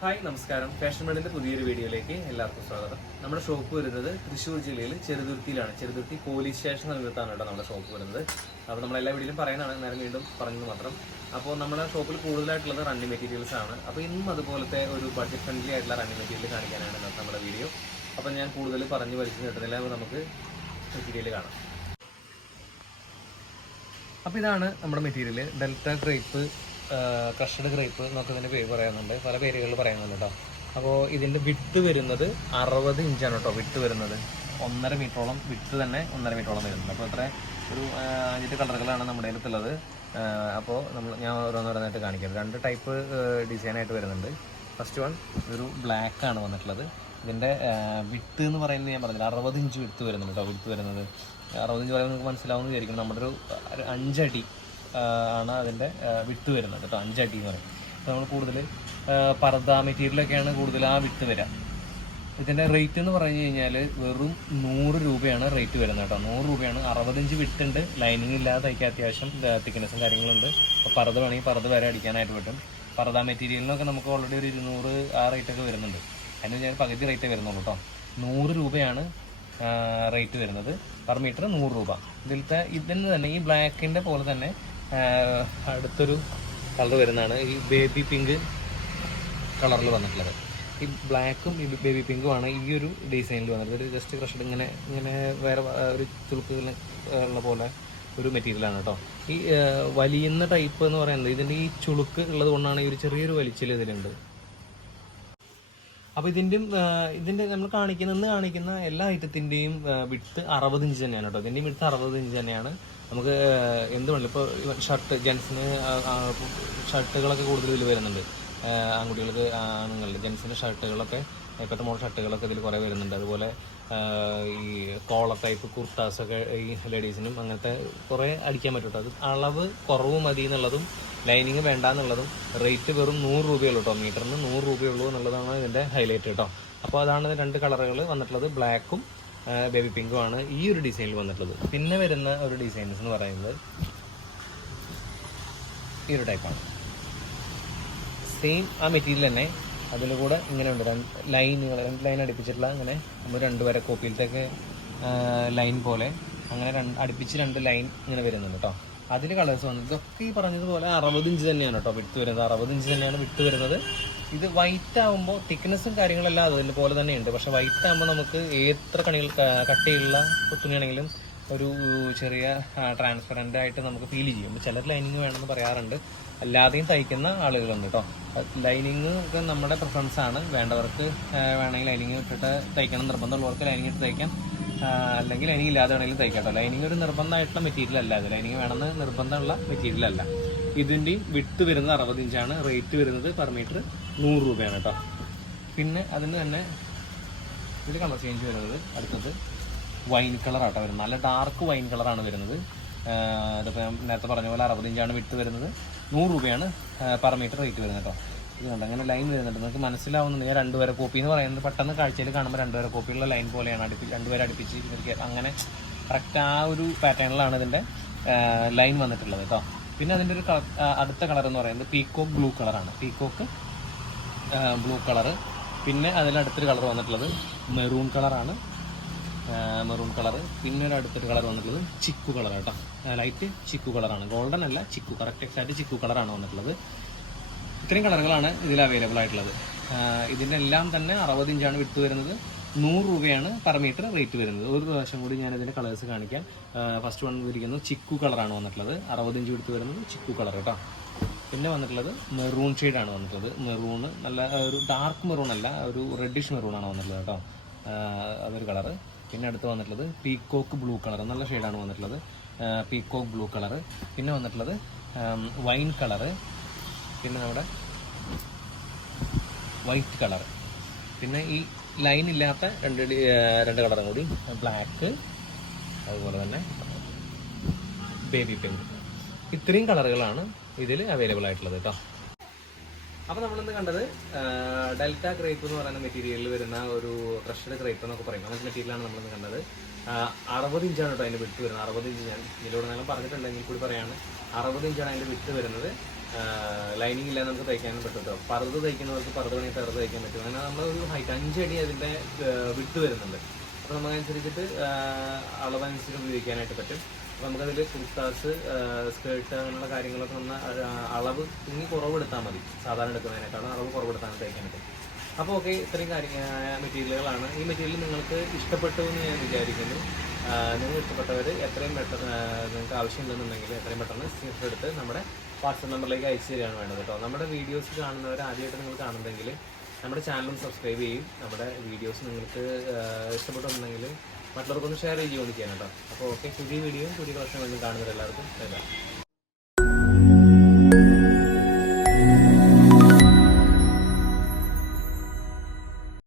Hi നമസ്കാരം. Fashion വേൾഡിന്റെ പുതിയൊരു വീഡിയോയിലേക്ക് എല്ലാവർക്കും സ്വാഗതം. നമ്മുടെ ഷോപ്പ് വരുന്നത് തൃശ്ശൂർ ജില്ലയിൽ ചെറുതുരുത്തിയിലാണ്. ചെറുതുരുത്തി പോലീസ് സ്റ്റേഷൻ സമീപത്താണ് കേട്ടോ നമ്മുടെ ഷോപ്പ് വരുന്നത്. അപ്പോൾ നമ്മൾ എല്ലാ വീഡിയോയിലും പറയുന്നതാണ്, നേരം വീണ്ടും പറഞ്ഞത് മാത്രം. അപ്പോൾ നമ്മുടെ ഷോപ്പിൽ കൂടുതലായിട്ടുള്ളത് റണ്ണിങ് മെറ്റീരിയൽസ് ആണ്. അപ്പോൾ ഇന്നും അതുപോലത്തെ ഒരു ബഡ്ജറ്റ് ഫ്രണ്ട്ലി ആയിട്ടുള്ള റണ്ണിങ് മെറ്റീരിയൽ കാണിക്കാനാണ് ഇന്നത്തെ നമ്മുടെ വീഡിയോ. അപ്പോൾ ഞാൻ കൂടുതൽ പറഞ്ഞു വലിച്ചു കിട്ടുന്നില്ല, നമുക്ക് മെറ്റീരിയൽ കാണാം. അപ്പോൾ ഇതാണ് നമ്മുടെ material. Delta crepe, crushed crepe എന്നൊക്കെ ഇതിൻ്റെ പേര് പറയുന്നുണ്ട്, പല പേരുകളിൽ പറയുന്നുണ്ട് കേട്ടോ. അപ്പോൾ ഇതിൻ്റെ വിട്ട് വരുന്നത് 60 ഇഞ്ചാണ് കേട്ടോ. വിട്ട് വരുന്നത് 1.5 മീറ്ററോളം, വിട്ട് തന്നെ 1.5 മീറ്ററോളം വരുന്നുണ്ട്. അപ്പോൾ ഇത്ര ഒരു 5 കളറുകളാണ് നമ്മുടെ അടുത്തുള്ളത്. അപ്പോൾ ഞാൻ ഓരോന്നോരോന്നായിട്ട് കാണിക്കാം. 2 ടൈപ്പ് ഡിസൈനായിട്ട് വരുന്നുണ്ട്. ഫസ്റ്റ് വൺ ഒരു ബ്ലാക്ക് ആണ് വന്നിട്ടുള്ളത്. ഇതിൻ്റെ വിട്ട് എന്ന് പറയുന്നത് ഞാൻ പറഞ്ഞില്ല, 60 ഇഞ്ച് വിട്ട് വരുന്നുണ്ട് കേട്ടോ. വിട്ട് വരുന്നത് 60 ഇഞ്ച് പറയുമ്പോൾ നിങ്ങൾക്ക് മനസ്സിലാവുമെന്ന് വിചാരിക്കും. നമ്മുടെ ഒരു 5 അടി ആണ് അതിൻ്റെ വിട്ട് വരുന്നത് കേട്ടോ. 5 അടി എന്ന് പറയും. അപ്പോൾ നമ്മൾ കൂടുതൽ പർദ്ദ മെറ്റീരിയലൊക്കെയാണ് കൂടുതൽ ആ വിട്ട് വരിക. ഇതിൻ്റെ റേറ്റ് എന്ന് പറഞ്ഞു കഴിഞ്ഞാൽ വെറും 100 രൂപയാണ് റേറ്റ് വരുന്നത് കേട്ടോ. 100 രൂപയാണ്. 60 ഇഞ്ച് വിട്ടുണ്ട്, ലൈനിങ് ഇല്ലാതെ തയ്ക്കാൻ അത്യാവശ്യം തിക്നെസ്സും കാര്യങ്ങളുണ്ട്. അപ്പോൾ പർദ്ദ വേണമെങ്കിൽ പർദ്ദ വരെ അടിക്കാനായിട്ട് പറ്റും. പർദ്ദ മെറ്റീരിയലിനൊക്കെ നമുക്ക് ഓൾറെഡി ഒരു 200 ആ റേറ്റൊക്കെ വരുന്നുണ്ട്. അതിന് ഞാൻ പകുതി റേറ്റേ വരുന്നുള്ളൂ കേട്ടോ. 100 രൂപയാണ് റേറ്റ് വരുന്നത്. പെർ മീറ്റർ 100 രൂപ. ഇതിന് തന്നെ ഈ ബ്ലാക്കിൻ്റെ പോലെ തന്നെ അടുത്തൊരു കളർ വരുന്നതാണ് ഈ ബേബി പിങ്ക് കളറിൽ വന്നിട്ടുള്ളത്. ഈ ബ്ലാക്കും ഈ ബേബി പിങ്കുമാണ് ഈ ഒരു ഡിസൈനിൽ വന്നിട്ടുള്ളത്. ഒരു ജസ്റ്റ് ക്രഷ്ഡ് ഇങ്ങനെ വേറെ ഒരു ചുളുക്കുകൾ ഉള്ള പോലെ ഒരു മെറ്റീരിയലാണ് കേട്ടോ. ഈ വലിയുന്ന ടൈപ്പ് എന്ന് പറയുന്നത് ഇതിൻ്റെ ഈ ചുളുക്ക് ഉള്ളത് കൊണ്ടാണ് ഈ ഒരു ചെറിയൊരു വലിച്ചിൽ ഇതിലുണ്ട്. അപ്പോൾ ഇതിൻ്റെ നമ്മൾ കാണിക്കുന്ന എല്ലാ ഐറ്റത്തിൻ്റെയും വിഡ്ത്ത് 60 ഇഞ്ച് തന്നെയാണ് കേട്ടോ. ഇതിൻ്റെയും വിഡ്ത്ത് 60 ഇഞ്ച് തന്നെയാണ്. നമുക്ക് എന്ത് വേണം, ഇപ്പോൾ ഷർട്ട് ജെൻസിന് ഷർട്ടുകളൊക്കെ കൂടുതൽ ഇതിൽ വരുന്നുണ്ട്. ആൺകുട്ടികൾക്ക്, ആണുങ്ങളുടെ ജെൻസിൻ്റെ ഷർട്ടുകളൊക്കെ, ഇപ്പോഴത്തെ മോഡൽ ഷർട്ടുകളൊക്കെ ഇതിൽ കുറേ വരുന്നുണ്ട്. അതുപോലെ ഈ കോളർ ടൈപ്പ് കുർത്താസൊക്കെ ഈ ലേഡീസിനും അങ്ങനത്തെ കുറേ അടിക്കാൻ പറ്റും കേട്ടോ. അത് അളവ് കുറവ് മതി എന്നുള്ളതും ലൈനിങ് വേണ്ട എന്നുള്ളതും. റേറ്റ് വെറും 100 രൂപയുള്ളൂ കേട്ടോ. മീറ്ററിന് 100 രൂപയുള്ളൂ എന്നുള്ളതാണ് ഇതിൻ്റെ ഹൈലൈറ്റ് കേട്ടോ. അപ്പോൾ അതാണ് 2 കളറുകൾ വന്നിട്ടുള്ളത്. ബ്ലാക്കും ബേബി പിങ്കും ആണ് ഈ ഒരു ഡിസൈനിൽ വന്നിട്ടുള്ളത്. പിന്നെ വരുന്ന ഒരു ഡിസൈൻസ് എന്ന് പറയുന്നത് ഈ ഒരു ടൈപ്പാണ്. സെയിം ആ മെറ്റീരിയൽ തന്നെ അതിൽ കൂടെ ഇങ്ങനെ ഉണ്ട് 2 ലൈൻ അടുപ്പിച്ചിട്ടുള്ള, അങ്ങനെ നമ്മൾ 2 വരെ കോപ്പിയിലത്തേക്ക് ലൈൻ പോലെ അങ്ങനെ അടുപ്പിച്ച് 2 ലൈൻ ഇങ്ങനെ വരുന്നുണ്ട് കേട്ടോ. അതിൽ കളേഴ്സ് വന്നത് ഇതൊക്കെ ഈ പറഞ്ഞതുപോലെ 60 ഇഞ്ച് തന്നെയാണ് കേട്ടോ വിട്ട് വരുന്നത്. 60 ഇഞ്ച് തന്നെയാണ് വിട്ട് വരുന്നത്. ഇത് വൈറ്റ് ആകുമ്പോൾ തിക്നെസ്സും കാര്യങ്ങളെല്ലാം അതുപോലെ തന്നെയുണ്ട്. പക്ഷേ വൈറ്റ് ആകുമ്പോൾ നമുക്ക് എത്ര കട്ടിയുള്ള തുണിയാണെങ്കിലും ഒരു ചെറിയ ട്രാൻസ്പെറൻ്റ് ആയിട്ട് നമുക്ക് ഫീൽ ചെയ്യും. ചിലർ ലൈനിങ് വേണമെന്ന് പറയാറുണ്ട്, അല്ലാതെയും തയ്ക്കുന്ന ആളുകളുണ്ട് കേട്ടോ. ലൈനിങ് ഒക്കെ നമ്മുടെ പ്രിഫറൻസ് ആണ്. വേണ്ടവർക്ക് വേണമെങ്കിൽ ലൈനിങ് ഇട്ടിട്ട് തയ്ക്കണം, നിർബന്ധമുള്ളവർക്ക് ലൈനിങ് ഇട്ട് തയ്ക്കാം, അല്ലെങ്കിൽ ലൈനിങ് ഇല്ലാതെ വേണമെങ്കിലും തയ്ക്കാം കേട്ടോ. ലൈനിങ് ഒരു നിർബന്ധമായിട്ടുള്ള മെറ്റീരിയൽ അല്ല, അത് ലൈനിങ് വേണമെന്ന് നിർബന്ധമുള്ള മെറ്റീരിയൽ അല്ല. ഇതിൻ്റെയും വിട്ട് വരുന്നത് 60 ഇഞ്ചാണ്. റേറ്റ് വരുന്നത് പെർ മീറ്റർ 100 രൂപയാണ് കേട്ടോ. പിന്നെ അതിന് തന്നെ ഇതിൽ കളർ ചേഞ്ച് വരുന്നത് അടുത്തത് വൈൻ കളറാട്ടോ വരുന്നത്. നല്ല ഡാർക്ക് വൈൻ കളറാണ് വരുന്നത്. ഇതിപ്പോൾ ഞാൻ നേരത്തെ പറഞ്ഞ പോലെ 60 ഇഞ്ചാണ് വിട്ട് വരുന്നത്. 100 രൂപയാണ് പെർ മീറ്റർ റേറ്റ് വരുന്നത് കേട്ടോ. ഇത് കണ്ടോ, അങ്ങനെ ലൈൻ വരുന്നുണ്ട്, നിങ്ങൾക്ക് മനസ്സിലാവുന്നുണ്ട്. ഞാൻ 2 വരെ കോപ്പി എന്ന് പറയുന്നത് പെട്ടെന്ന് കാഴ്ചയിൽ കാണുമ്പോൾ 2 വരെ കോപ്പിയുള്ള ലൈൻ പോലെയാണ് 2 വരെ അടുപ്പിച്ച് ഇവർക്ക് അങ്ങനെ കറക്റ്റ് ആ ഒരു പാറ്റേണിലാണ് ഇതിൻ്റെ ലൈൻ വന്നിട്ടുള്ളത് കേട്ടോ. പിന്നെ അതിൻ്റെ ഒരു അടുത്ത കളർ എന്ന് പറയുന്നത് പീക്കോക്ക് ബ്ലൂ കളറാണ്. Peacock blue colour. പിന്നെ അതിലടുത്തൊരു കളർ വന്നിട്ടുള്ളത് മെറൂൺ കളറാണ്. Maroon colour. പിന്നെ ഒരു അടുത്തൊരു കളർ വന്നിട്ടുള്ളത് ചിക്കു കളർ കേട്ടോ. ലൈറ്റ് ചിക്കു കളറാണ്, ഗോൾഡൻ അല്ല, ചിക്കു. കറക്റ്റ് എക്സാക്റ്റ് ചിക്കു കളറാണ് വന്നിട്ടുള്ളത്. ഇത്രയും കളറുകളാണ് ഇതിൽ അവൈലബിൾ ആയിട്ടുള്ളത്. ഇതിൻ്റെ എല്ലാം തന്നെ 60 ഇഞ്ചാണ് വിട്ട് വരുന്നത്. 100 രൂപയാണ് പെർ മീറ്റർ റേറ്റ് വരുന്നത്. ഒരു പ്രാവശ്യം കൂടി ഞാൻ ഇതിൻ്റെ കളേഴ്സ് കാണിക്കാം. ഫസ്റ്റ് വൺ ഇരിക്കുന്നത് ചിക്കു കളറാണ് വന്നിട്ടുള്ളത്. 60 ഇഞ്ച് വിട്ട് വരുന്നത് ചിക്കു കളർ കേട്ടോ. പിന്നെ വന്നിട്ടുള്ളത് മെറൂൺ ഷെയ്ഡാണ് വന്നിട്ടുള്ളത്. മെറൂണ് നല്ല ഒരു ഡാർക്ക് മെറൂൺ അല്ല, ഒരു റെഡിഷ് മെറൂണാണ് വന്നിട്ടുള്ളത് കേട്ടോ. അതൊരു കളറ്. പിന്നെ അടുത്ത് വന്നിട്ടുള്ളത് പീക്കോക്ക് ബ്ലൂ കളർ, നല്ല ഷെയ്ഡാണ് വന്നിട്ടുള്ളത്. Peacock blue colour. പിന്നെ വന്നിട്ടുള്ളത് വൈൻ കളറ്. പിന്നെ നമ്മുടെ വൈറ്റ് കളർ. പിന്നെ ഈ ലൈൻ ഇല്ലാത്ത 2 കളറും കൂടി, ബ്ലാക്ക്, അതുപോലെ തന്നെ ബേബി പിങ്ക്. ഇത്രയും കളറുകളാണ് ഇതിൽ അവൈലബിൾ ആയിട്ടുള്ളത് കേട്ടോ. അപ്പോൾ നമ്മളിന്ന് കണ്ടത് ഡെൽറ്റ ക്രേപ്പ് എന്ന് പറയുന്ന മെറ്റീരിയലിൽ വരുന്ന ഒരു ക്രഷ്ഡ് ക്രേപ്പ് എന്നൊക്കെ പറയും, അങ്ങനത്തെ മെറ്റീരിയലാണ് നമ്മളിന്ന് കണ്ടത്. 60 ഇഞ്ചാണ് കേട്ടോ അതിൻ്റെ വിട്ട് വരുന്നത്. 60 ഇഞ്ച് ഞാൻ ഇതിലൂടെ നേരം പറഞ്ഞിട്ടുണ്ടെങ്കിൽ കൂടി പറയാണ്, 60 ഇഞ്ചാണ് അതിൻ്റെ വിട്ട് വരുന്നത്. ലൈനിങ് ഇല്ലാതെ നമുക്ക് തയ്ക്കാനും പറ്റും കേട്ടോ. പറുത് തയ്ക്കുന്നവർക്ക് പറുത് വേണമെങ്കിൽ പറുത് തയ്ക്കാൻ പറ്റും. അങ്ങനെ നമ്മൾ ഒരു ഹൈറ്റ് 5 അടി അതിൻ്റെ വിട്ട് വരുന്നുണ്ട്. അപ്പോൾ നമുക്കനുസരിച്ചിട്ട് അളവനുസരിച്ച് ഉപയോഗിക്കാനായിട്ട് പറ്റും. അപ്പോൾ നമുക്കതിൽ കുർത്താസ്, സ്കേർട്ട് അങ്ങനെയുള്ള കാര്യങ്ങളൊക്കെ ഒന്ന് അളവ് തുണി കുറവെടുത്താൽ മതി. സാധാരണ എടുക്കുന്നതിനേക്കാളും അളവ് കുറവെടുത്താണ് തയ്ക്കാനായിട്ട്. അപ്പോൾ ഓക്കെ, ഇത്രയും മെറ്റീരിയലുകളാണ്. ഈ മെറ്റീരിയൽ നിങ്ങൾക്ക് ഇഷ്ടപ്പെട്ടു എന്ന് ഞാൻ വിചാരിക്കുന്നു. നിങ്ങൾ ഇഷ്ടപ്പെട്ടവർ എത്രയും പെട്ടെന്ന് നിങ്ങൾക്ക് ആവശ്യമുണ്ടെന്നുണ്ടെങ്കിൽ എത്രയും പെട്ടെന്ന് സ്ക്രീൻഷോട്ട് എടുത്ത് നമ്മുടെ വാട്സപ്പ് നമ്പറിലേക്ക് അയച്ചു തരികയാണ് വേണ്ടത് കേട്ടോ. നമ്മുടെ വീഡിയോസ് കാണുന്നവർ ആദ്യമായിട്ട് നിങ്ങൾ കാണുന്നുണ്ടെങ്കിൽ നമ്മുടെ ചാനലും സബ്സ്ക്രൈബ് ചെയ്യും. നമ്മുടെ വീഡിയോസ് നിങ്ങൾക്ക് ഇഷ്ടപ്പെട്ടുണ്ടെങ്കിൽ മറ്റുള്ളവർക്കൊന്ന് ഷെയർ ചെയ്യുകയും ചെയ്യാൻ കേട്ടോ. അപ്പോൾ ഓക്കെ, പുതിയ വീഡിയോയും പുതിയ കളക്ഷനും വീണ്ടും കാണുന്നവരെല്ലാവർക്കും ബൈ.